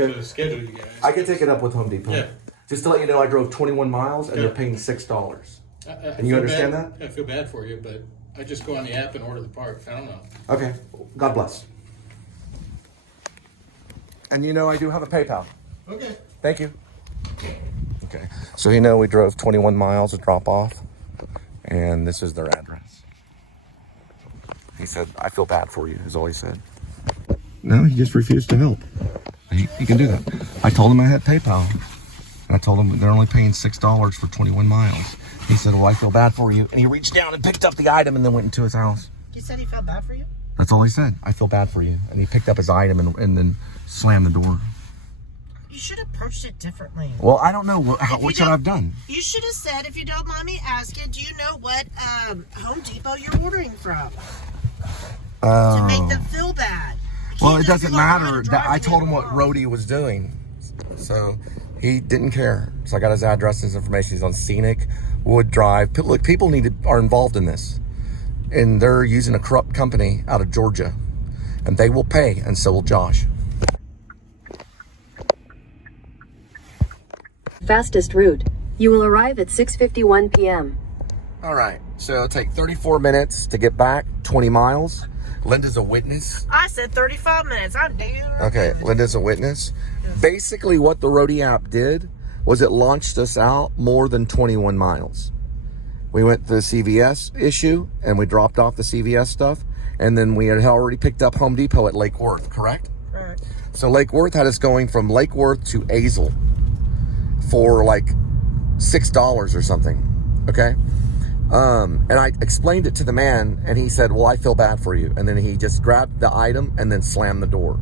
Okay. to schedule you guys. I can take it up with Home Depot. Yeah. Just to let you know, I drove 21 miles and Yeah. they're paying $6. I And you feel understand bad. that? I feel bad for you, but I just go on the app and order the parts. I don't know. Okay. God bless. And you know, I do have a PayPal. Okay. Thank you. Okay. So you know, we drove 21 miles to drop off, and this is their address. He said, I feel bad for you, is all he said. No, he just refused to help. He can do that. I told him I had PayPal. And I told him they're only paying $6 for 21 miles. He said, well, I feel bad for you. And he reached down and picked up the item and then went into his house. He said he felt bad for you? That's all he said. I feel bad for you. And he picked up his item and then slammed the door. You should have approached it differently. Well, I don't know. What should I have done? You should have said, if you don't mind me asking, do you know what Home Depot you're ordering from? To make them feel bad. Well, it doesn't matter. I told him what Roadie was doing. So he didn't care. So I got his address, his information. He's on Scenic Wood Drive. Look, people are involved in this. And they're using a corrupt company out of Georgia. And they will pay, and so will Josh. Fastest route. You will arrive at 6:51 p.m. All right. So it'll take 34 minutes to get back, 20 miles. Linda's a witness. I said 35 minutes. I'm damn. Okay, Linda's a witness. Basically, what the Roadie app did was it launched us out more than 21 miles. We went to the CVS issue, and we dropped off the CVS stuff, and then we had already picked up Home Depot at Lake Worth, correct? Correct. So Lake Worth had us going from Lake Worth to Azle for like $6 or something, okay? And I explained it to the man, and he said, well, I feel bad for you. And then he just grabbed the item and then slammed the door.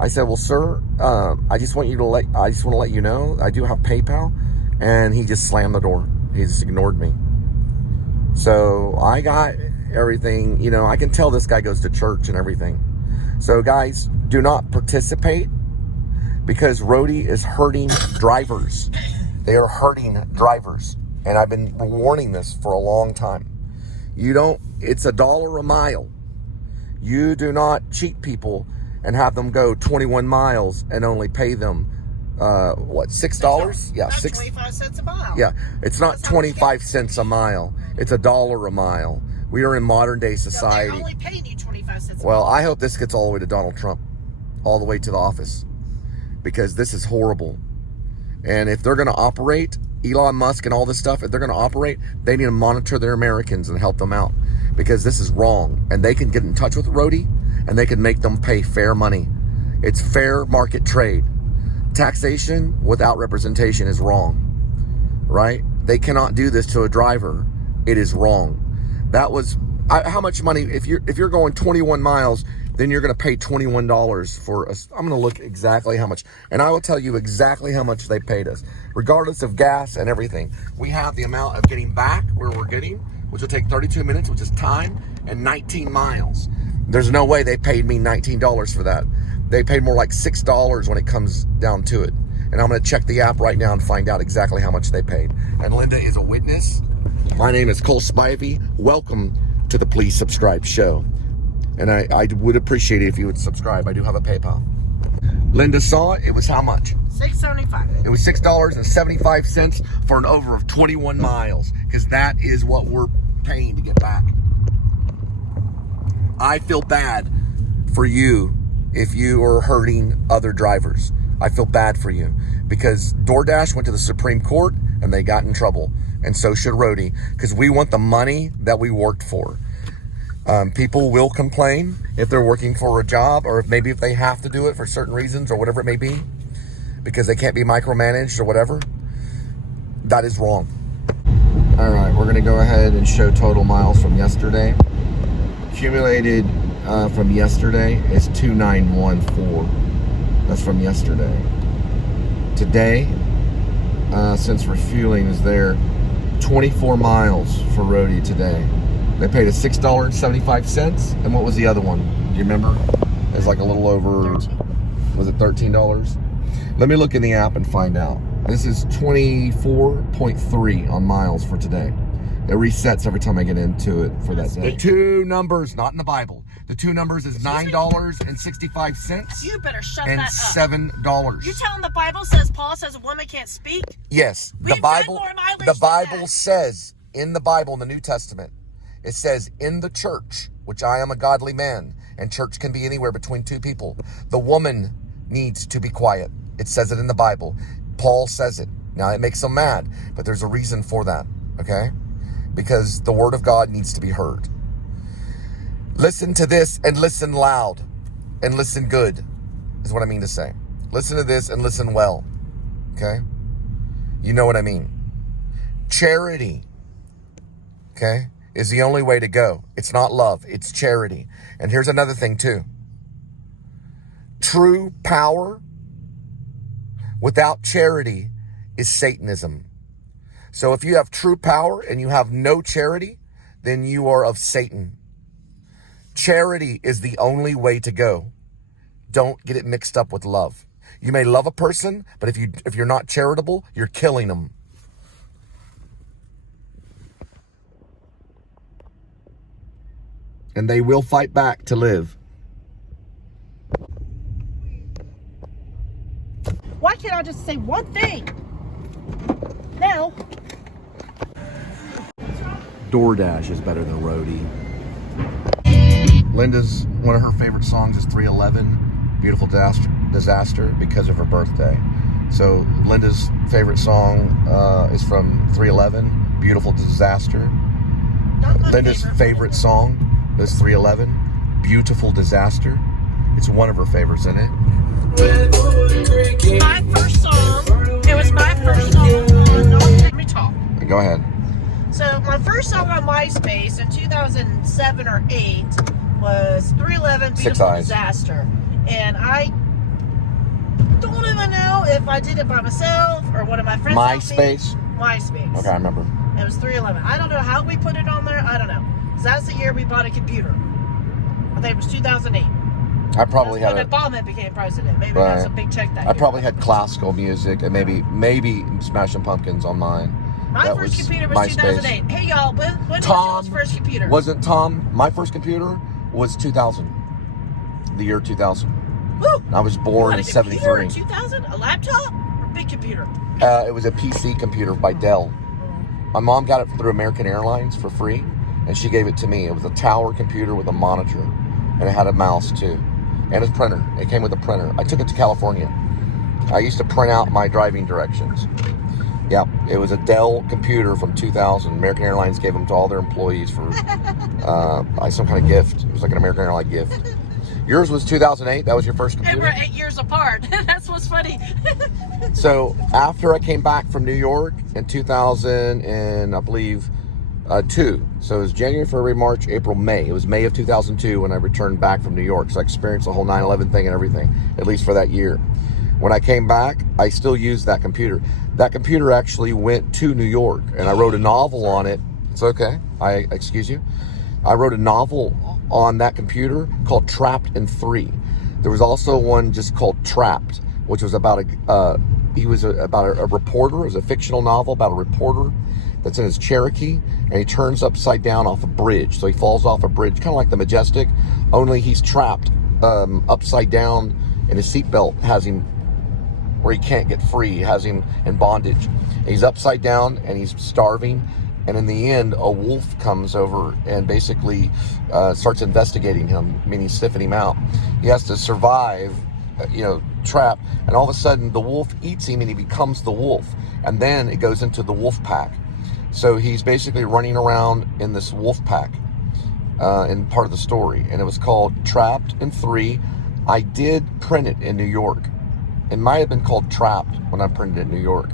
I said, well, sir, I just want to let you know I do have PayPal. And he just slammed the door. He just ignored me. So I got everything, you know, I can tell this guy goes to church and everything. So guys, do not participate, because Roadie is hurting drivers. They are hurting drivers. And I've been warning this for a long time. It's $1 a mile. You do not cheat people and have them go 21 miles and only pay them, $6? Yeah, That's 25 cents a mile. Yeah, it's not 25 cents a mile. It's $1 a mile. We are in modern day society. So they're only paying you 25 cents a Well, mile. I hope this gets all the way to Donald Trump, all the way to the office, because this is horrible. And if they're going to operate, Elon Musk and all this stuff, if they're going to operate, they need to monitor their Americans and help them out, because this is wrong. And they can get in touch with Roadie, and they can make them pay fair money. It's fair market trade. Taxation without representation is wrong, right? They cannot do this to a driver. It is wrong. That was how much money. If you're going 21 miles, then you're going to pay $21 for us. I'm going to look exactly how much, and I will tell you exactly how much they paid us, regardless of gas and everything. We have the amount of getting back where we're getting, which will take 32 minutes, which is time, and 19 miles. There's no way they paid me $19 for that. They paid more like $6 when it comes down to it. And I'm going to check the app right now and find out exactly how much they paid. And Linda is a witness. My name is Cole Spivey. Welcome to the Please Subscribe show. And I would appreciate it if you would subscribe. I do have a PayPal. Linda saw it. It was how much? $6.75. It was $6.75 for an over of 21 miles, because that is what we're paying to get back. I feel bad for you if you are hurting other drivers. I feel bad for you, because DoorDash went to the Supreme Court and they got in trouble. And so should Roadie, because we want the money that we worked for. People will complain if they're working for a job, or if they have to do it for certain reasons or whatever it may be, because they can't be micromanaged or whatever. That is wrong. All right, we're going to go ahead and show total miles from yesterday. Accumulated from yesterday is 2914. That's from yesterday. Today, since refueling is there, 24 miles for Roadie today. They paid us $6.75. And what was the other one? Do you remember? It was like a little over, was it $13? Let me look in the app and find out. This is 24.3 on miles for today. It resets every time I get into it for that day. The two numbers, not in the Bible. The two numbers is $9.65 You better shut and that up. $7. You're telling the Bible says Paul says a woman can't speak? Yes, We've the Bible. read more mileage The than Bible that. says in the Bible in the New Testament, it says in the church, which I am a godly man, and church can be anywhere between two people. The woman needs to be quiet. It says it in the Bible. Paul says it. Now it makes them mad, but there's a reason for that. Okay, because the word of God needs to be heard. Listen to this and listen loud and listen good is what I mean to say. Listen to this and listen well. Okay? You know what I mean. Charity, okay, is the only way to go. It's not love, it's charity. And here's another thing too. True power without charity is Satanism. So if you have true power and you have no charity, then you are of Satan. Charity is the only way to go. Don't get it mixed up with love. You may love a person, but if you're not charitable, you're killing them. And they will fight back to live. Why can't I just say one thing? Now. DoorDash is better than Roadie. Linda's, one of her favorite songs is 311, Beautiful Disaster, because of her birthday. So Linda's favorite song is from 311, Beautiful Disaster. Linda's favorite song is 311, Beautiful Disaster. It's one of her favorites, isn't it? My first song, it was my first song on, let me talk. Go ahead. So my first song on MySpace in 2007 or 8 was 311 Beautiful Disaster. And I don't even know if I did it by myself or one of my friends. MySpace? MySpace. Okay, I remember. It was 311. I don't know how we put it on there. I don't know. Because that's the year we bought a computer. I think it was 2008. I probably had when Obama became president. Maybe that's a big check that I year. probably had classical music and maybe Smashing Pumpkins on mine. My first computer was MySpace. 2008. Hey y'all, when was Tom, y'all's first computer? Wasn't Tom? My first computer was 2000. The year 2000. Woo! I was born in 73. 2000? A laptop or a big computer? It was a PC computer by Dell. My mom got it through American Airlines for free, and she gave it to me. It was a tower computer with a monitor, and it had a mouse too, and a printer. It came with a printer. I took it to California. I used to print out my driving directions. Yeah, it was a Dell computer from 2000. American Airlines gave them to all their employees for some kind of gift. It was like an American Airlines gift. Yours was 2008? That was your first computer? And we're 8 years apart. That's what's funny. So after I came back from New York in 2000 and I believe 2. So it was January, February, March, April, May. It was May of 2002 when I returned back from New York. So I experienced the whole 9/11 thing and everything, at least for that year. When I came back, I still used that computer. That computer actually went to New York, and I wrote a novel on it. It's okay. Excuse you. I wrote a novel on that computer called Trapped in 3. There was also one just called Trapped, which was about about a reporter. It was a fictional novel about a reporter that's in his Cherokee, and he turns upside down off a bridge. So he falls off a bridge, kind of like the Majestic, only he's trapped upside down, and his seatbelt has him where he can't get free, has him in bondage. He's upside down and he's starving, and in the end a wolf comes over and basically starts investigating him, meaning sniffing him out. He has to survive, trapped, and all of a sudden the wolf eats him and he becomes the wolf, and then it goes into the wolf pack. So he's basically running around in this wolf pack in part of the story, and it was called Trapped in 3. I did print it in New York. It might have been called Trapped when I printed it in New York.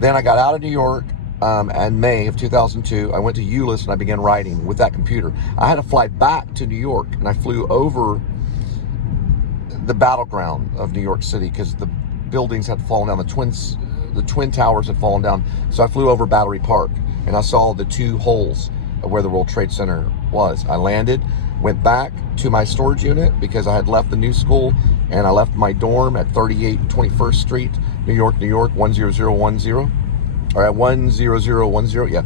Then I got out of New York in May of 2002. I went to Euless and I began writing with that computer. I had to fly back to New York, and I flew over the battleground of New York City because the buildings had fallen down. The Twin Towers had fallen down. So I flew over Battery Park, and I saw the 2 holes of where the World Trade Center was. I landed, went back to my storage unit because I had left the new school, and I left my dorm at 38 21st Street, New York, 10010, or at 10010, yeah.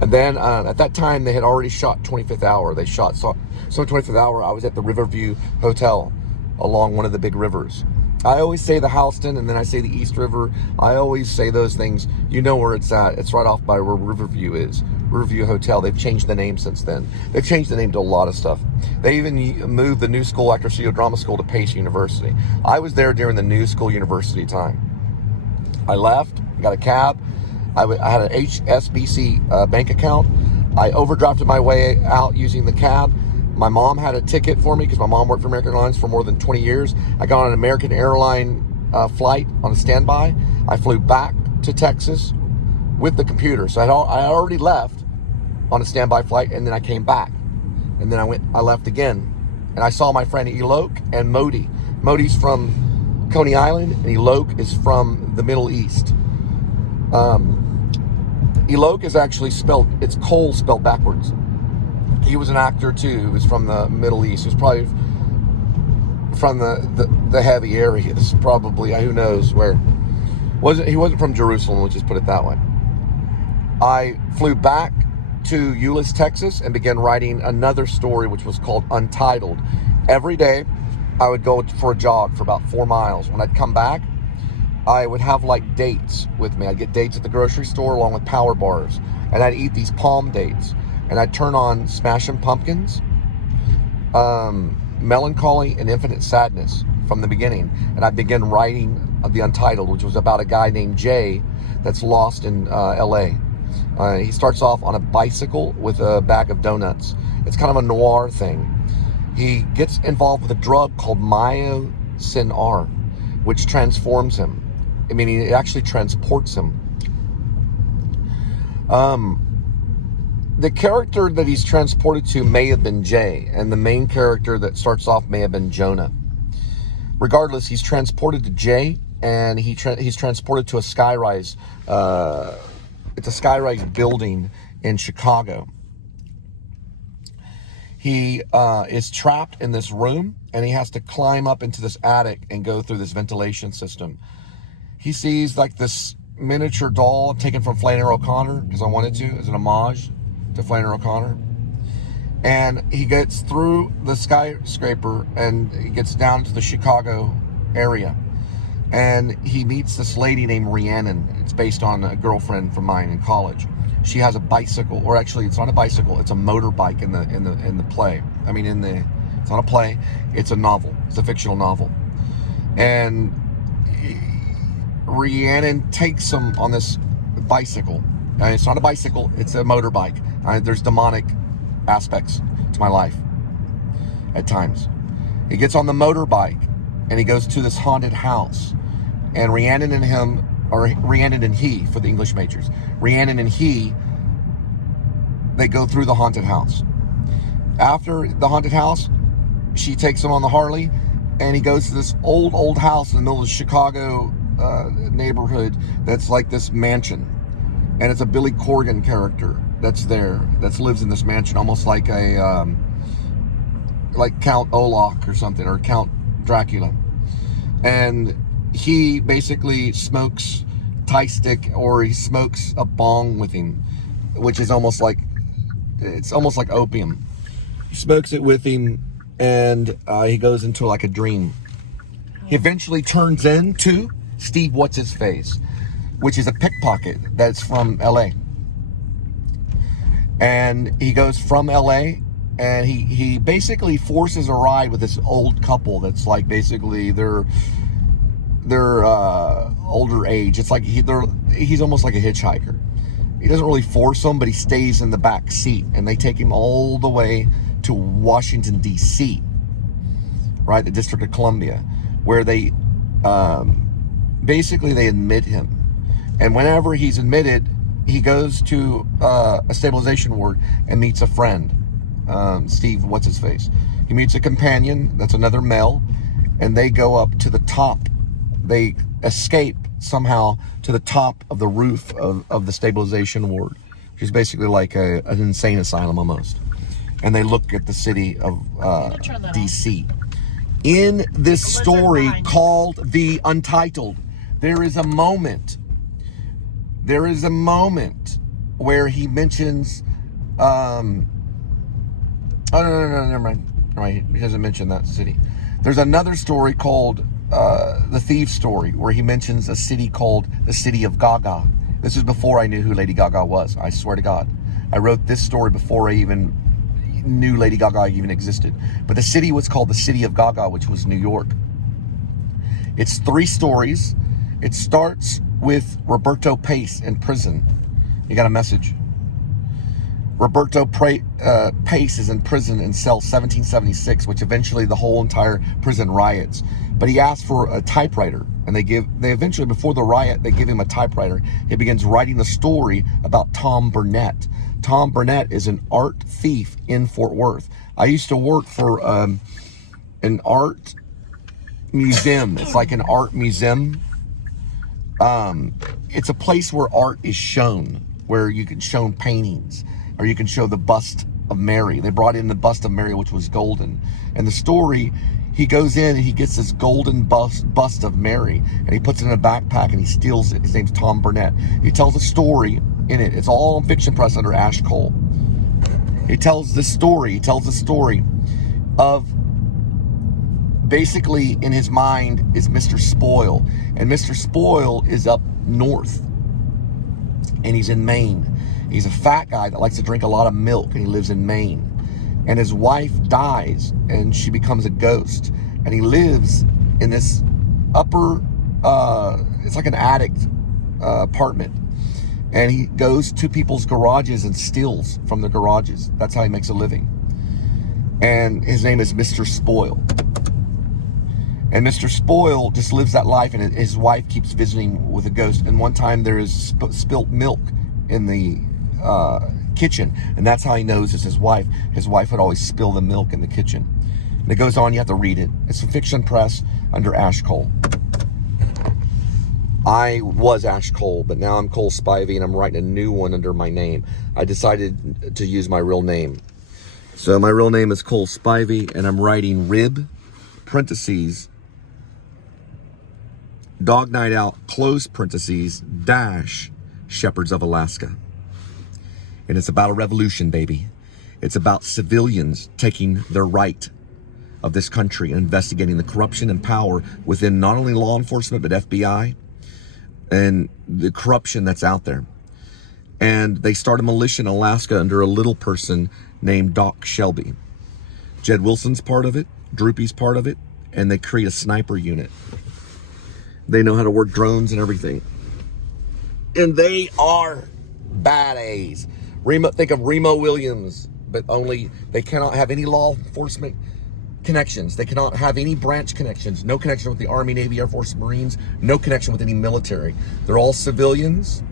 And then at that time, they had already shot 25th Hour. They shot so 25th Hour. I was at the Riverview Hotel along one of the big rivers. I always say the Houston, and then I say the East River. I always say those things. You know where it's at. It's right off by where Riverview is. Riverview Hotel. They've changed the name since then. They've changed the name to a lot of stuff. They even moved the New School Actor Studio Drama School to Pace University. I was there during the New School University time. I left, got a cab. I had an HSBC bank account. I overdrafted my way out using the cab. My mom had a ticket for me because my mom worked for American Airlines for more than 20 years. I got on an American airline flight on a standby. I flew back to Texas with the computer. So I already left on a standby flight, and then I came back. And then I left again. And I saw my friend Elok and Modi. Modi's from Coney Island, and Elok is from the Middle East. Elok is actually it's Cole spelled backwards. He was an actor too. He was from the Middle East. He was probably from the heavy areas, probably. Who knows where. He wasn't from Jerusalem, let's just put it that way. I flew back to Euless, Texas, and began writing another story, which was called Untitled. Every day, I would go for a jog for about 4 miles. When I'd come back, I would have like dates with me. I'd get dates at the grocery store along with power bars, and I'd eat these palm dates. And I'd turn on Smashing Pumpkins, Melancholy and Infinite Sadness from the beginning. And I began writing The Untitled, which was about a guy named Jay that's lost in LA. He starts off on a bicycle with a bag of donuts. It's kind of a noir thing. He gets involved with a drug called myocin R, which transforms him. I mean, it actually transports him. The character that he's transported to may have been Jay, and the main character that starts off may have been Jonah. Regardless, he's transported to Jay, and he's transported to a skyrise. It's a skyrise building in Chicago. He is trapped in this room, and he has to climb up into this attic and go through this ventilation system. He sees like this miniature doll taken from Flannery O'Connor, because I wanted to, as an homage to Flannery O'Connor. And he gets through the skyscraper and he gets down to the Chicago area. And he meets this lady named Rhiannon. It's based on a girlfriend from mine in college. She has a bicycle, or actually it's not a bicycle, it's a motorbike in the play. I mean, it's not a play, it's a novel. It's a fictional novel. And Rhiannon takes him on this bicycle. And it's not a bicycle, it's a motorbike. There's demonic aspects to my life at times. He gets on the motorbike and he goes to this haunted house. And Rhiannon and him, or Rhiannon and he for the English majors, Rhiannon and he, they go through the haunted house. After the haunted house, she takes him on the Harley and he goes to this old house in the middle of the Chicago neighborhood that's like this mansion. And it's a Billy Corgan character that's there, that lives in this mansion, almost like like Count Olaf or something, or Count Dracula. And he basically smokes Thai stick, or he smokes a bong with him, which is almost like opium. He smokes it with him, and he goes into like a dream. He eventually turns into Steve What's-His-Face, which is a pickpocket that's from LA. And he goes from LA, and he basically forces a ride with this old couple that's like basically they're older age. It's like he's almost like a hitchhiker. He doesn't really force them, but he stays in the back seat, and they take him all the way to Washington, D.C., right, the District of Columbia, where they basically they admit him. And whenever he's admitted, he goes to a stabilization ward and meets a friend, Steve What's-His-Face. He meets a companion, that's another male, and they go up to the top. They escape somehow to the top of the roof of the stabilization ward, which is basically like an insane asylum almost. And they look at the city of D.C. In this story called The Untitled, there is a moment where he mentions, oh, no, never mind. He doesn't mention that city. There's another story called The Thief Story, where he mentions a city called the City of Gaga. This is before I knew who Lady Gaga was. I swear to God. I wrote this story before I even knew Lady Gaga even existed. But the city was called the City of Gaga, which was New York. It's 3 stories. It starts with Roberto Pace in prison. You got a message. Roberto Pace is in prison in cell 1776, which eventually the whole entire prison riots. But he asked for a typewriter, and they eventually, before the riot, they give him a typewriter. He begins writing the story about Tom Burnett. Tom Burnett is an art thief in Fort Worth. I used to work for an art museum. It's like an art museum. It's a place where art is shown, where you can show paintings, or you can show the bust of Mary. They brought in the bust of Mary, which was golden. And the story, he goes in and he gets this golden bust of Mary, and he puts it in a backpack and he steals it. His name's Tom Burnett. He tells a story in it. It's all on Fiction Press under Ash Cole. He tells the story of, basically in his mind is Mr. Spoil. And Mr. Spoil is up north, and he's in Maine. He's a fat guy that likes to drink a lot of milk, and he lives in Maine. And his wife dies, and she becomes a ghost. And he lives in this upper, it's like an attic apartment. And he goes to people's garages and steals from the garages. That's how he makes a living. And his name is Mr. Spoil. And Mr. Spoil just lives that life, and his wife keeps visiting with a ghost. And one time there is spilt milk in the kitchen, and that's how he knows it's his wife. His wife would always spill the milk in the kitchen. And it goes on, you have to read it. It's from Fiction Press under Ash Cole. I was Ash Cole, but now I'm Cole Spivey, and I'm writing a new one under my name. I decided to use my real name. So my real name is Cole Spivey, and I'm writing Rib, parentheses, Dog Night Out, close parentheses, dash, Shepherds of Alaska. And it's about a revolution, baby. It's about civilians taking their right of this country and investigating the corruption and power within not only law enforcement, but FBI, and the corruption that's out there. And they start a militia in Alaska under a little person named Doc Shelby. Jed Wilson's part of it, Droopy's part of it, and they create a sniper unit. They know how to work drones and everything. And they are badass. Think of Remo Williams, but only they cannot have any law enforcement connections. They cannot have any branch connections. No connection with the Army, Navy, Air Force, Marines. No connection with any military. They're all civilians,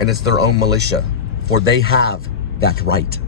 and it's their own militia, for they have that right.